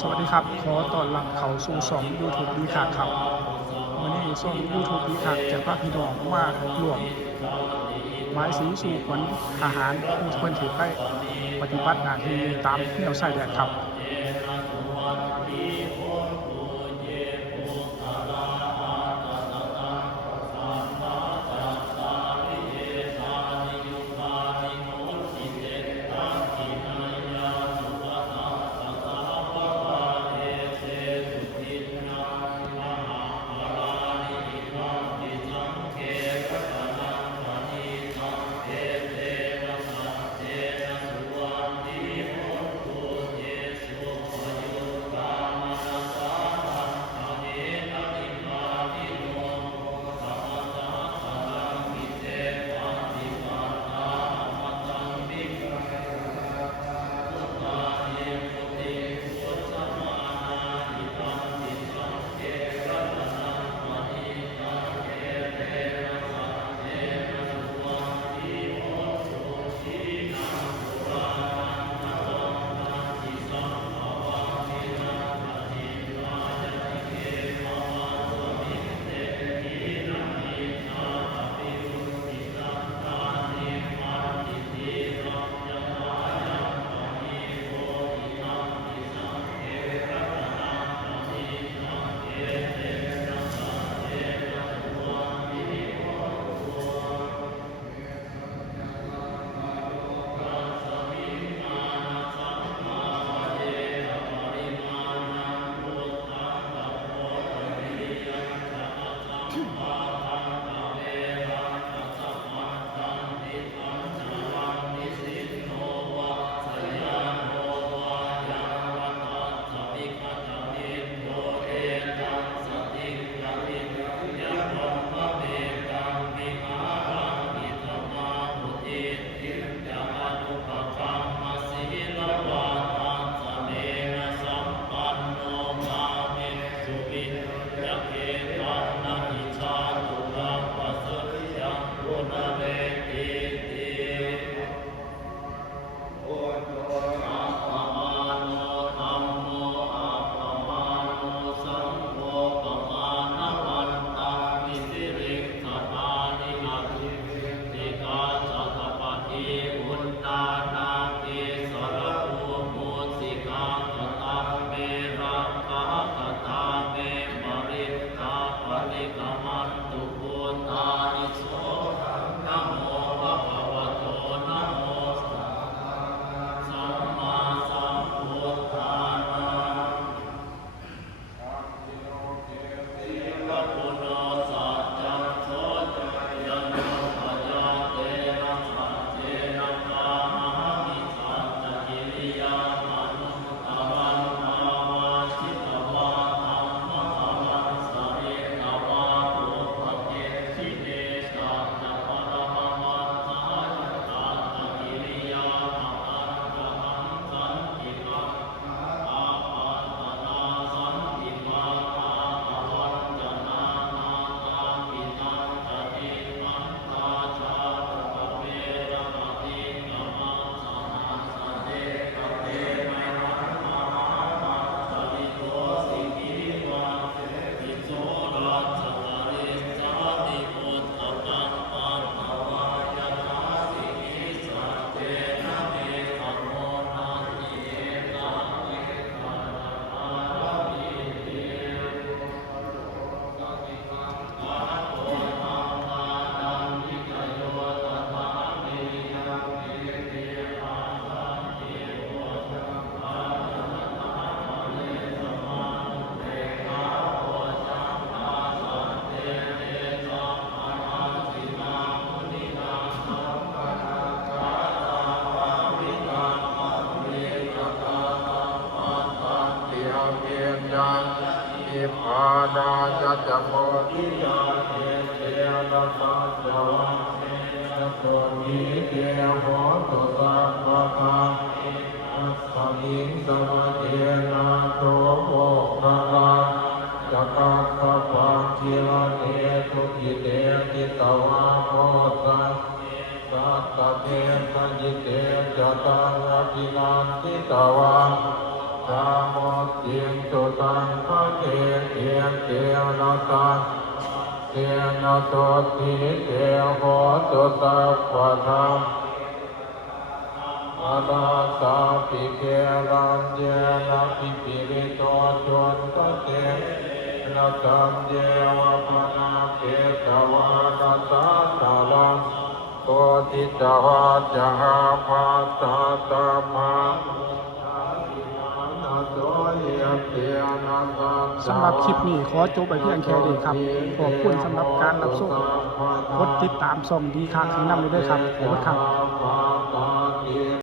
สวัสดีครับขอต้อนรับเข้าสู่ช่อง YouTube ดีคักครับวันนี้ช่อง YouTube ดีคักจะพาพี่น้องมารวมหมายสีสู่ขวัญทหารผู้เพิ่นถือไปปฏิบัติหน้าที่ตามแนวชายแดนครับพาดาจัจโมทิยาเทเตนะสัจจวังนะโสมิเกหะตุสัพพะทานัสสมิงสวะเทนะโตโภคะลาจักขัสสะปัจจิรเนตุกิเตจิตวาโพสังสัตตเทสยิเตจตารกินันติตวา สามติ จิงตุตังพระเกเกียเกนะตังเกนะโตติเกโหตุสัพพะธรรมอาลาสาปิเกรัญเยนะปิปิริโตจนตะเตนะตัมเยวะปนาเกตวานะสาตาลังโกติตวาจหาภาตาตมะ สำหรับคลิปนี้ขอจบไปเพียงแค่นี้ครับขอบคุณสำหรับการรับชมกดติดตามส่องดีค่าสีน้ำเลยด้วยครับขอบคุณครับ